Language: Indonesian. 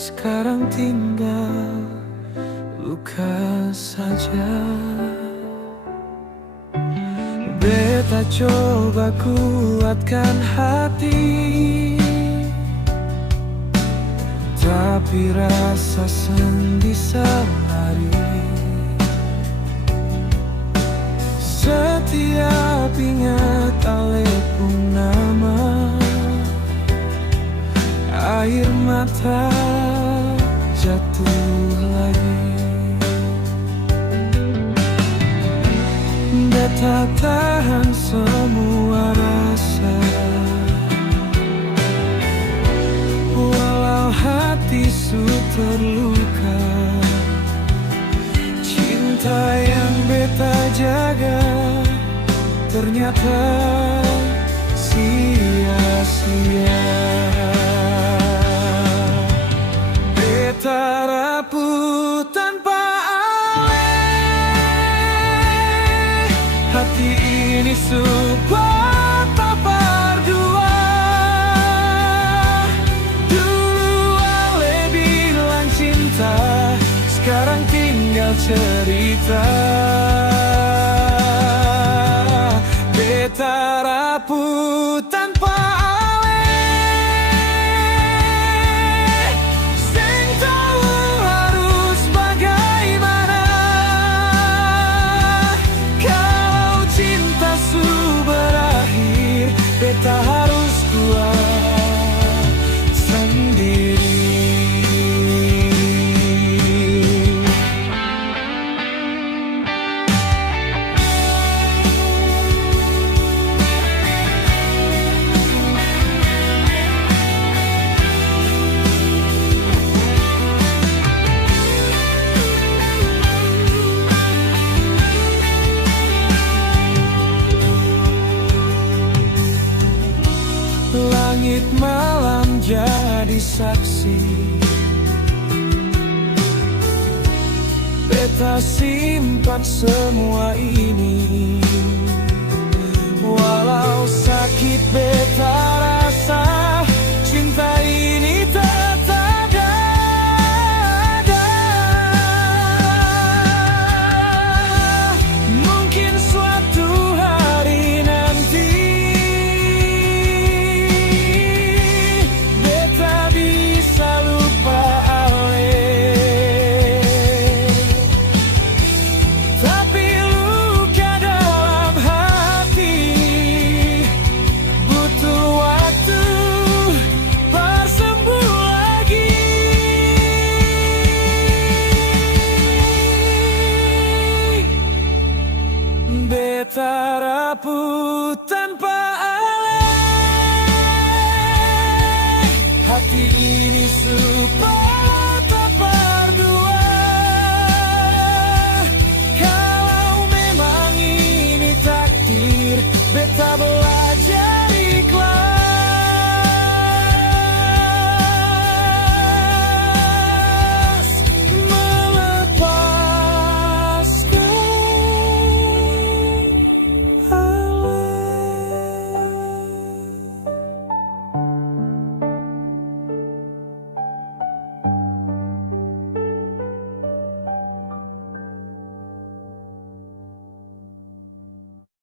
sekarang tinggal luka saja. Beta coba kuatkan hati, tapi rasa sedih sehari. Setiap ingat alepung nama, air mata jatuh lagi. Beta tahan semua rasa, walau hati su terluka. Cinta yang beta jaga ternyata sia-sia. Beta rapuh tanpa alih, hati ini support berdua. Dulu ale bilang cinta, sekarang tinggal cerita. Beta rapuh tanpa alih, sing tahu harus bagaimana. Kalau cinta su berakhir, beta harus kuat sendiri. Langit malam jadi saksi, beta simpan semua ini. Walau sakit beta rasa, cinta ini tetap ada. Mungkin suatu hari nanti beta rapuh tanpa alih, hati ini support berdua. Kalau memang ini takdir, beta